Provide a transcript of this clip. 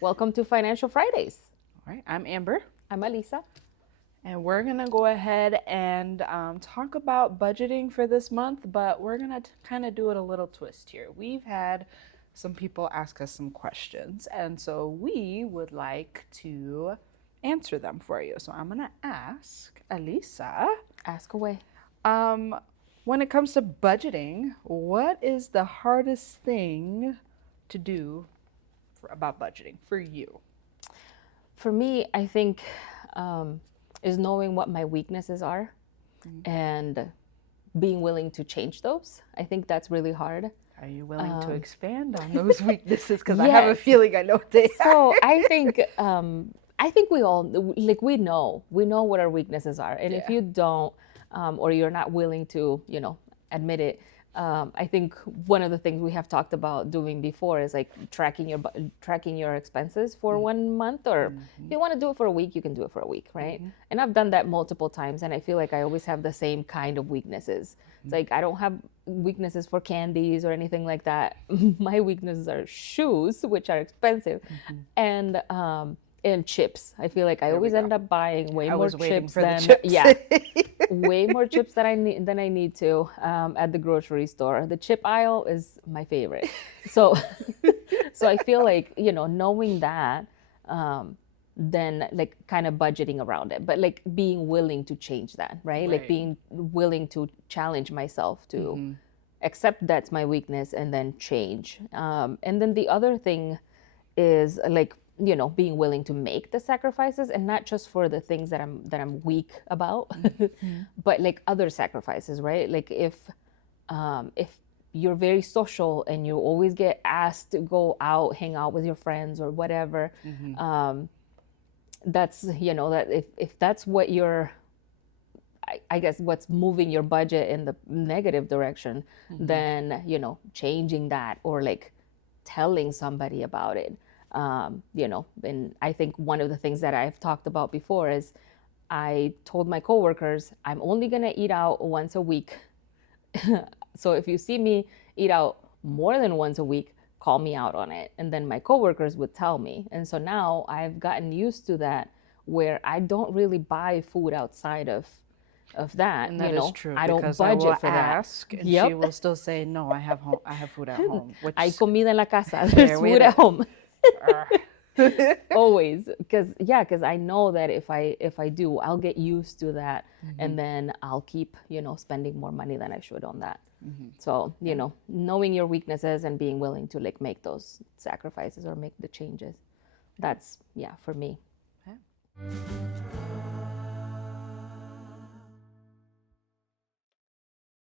Welcome to Financial Fridays. All right, I'm Amber, I'm Alisa. and we're gonna go ahead and talk about budgeting for this month, but we're gonna kind of do it a little twist here. We've had some people ask us some questions, and so we would like to answer them for you. So I'm gonna ask Alisa, Ask away. when it comes to budgeting, what is the hardest thing to do about budgeting for you? For me, I think is knowing what my weaknesses are and being willing to change those. I think that's really hard. Are you willing to expand on those weaknesses? Because I have a Yes. feeling I know what they are. So I think we all like we know what our weaknesses are, and if Yeah. you don't, or you're not willing to, admit it. I think one of the things we have talked about doing before is like tracking your expenses for 1 month, or if you want to do it for a week, you can do it for a week, right? And I've done that multiple times, and I feel like I always have the same kind of weaknesses. It's like I don't have weaknesses for candies or anything like that. My weaknesses are shoes, which are expensive, and chips. I feel like I always end up buying way I more was waiting chips for the than chips. way more chips than I need to at the grocery store. The chip aisle is my favorite. So so I feel like, knowing that, then like kind of budgeting around it, but like being willing to change that, right? Like Right. being willing to challenge myself to accept that's my weakness and then change. And then the other thing is like, being willing to make the sacrifices, and not just for the things that I'm weak about, but like other sacrifices, right? Like if you're very social and you always get asked to go out, hang out with your friends or whatever, that's, that if that's what you're, I guess what's moving your budget in the negative direction, then, changing that, or like telling somebody about it. And I think one of the things that I've talked about before is I told my coworkers, I'm only going to eat out once a week. So if you see me eat out more than once a week, call me out on it. And then my coworkers would tell me. And so now I've gotten used to that, where I don't really buy food outside of that. And that is true. I don't because budget I will for that. ask, and Yep. she will still say, "No, I have food at home." Which Hay comida en la casa. There, There's wait food a- at home. Always, because I know that if I do, I'll get used to that, and then I'll keep spending more money than I should on that. So knowing your weaknesses and being willing to like make those sacrifices or make the changes, that's for me.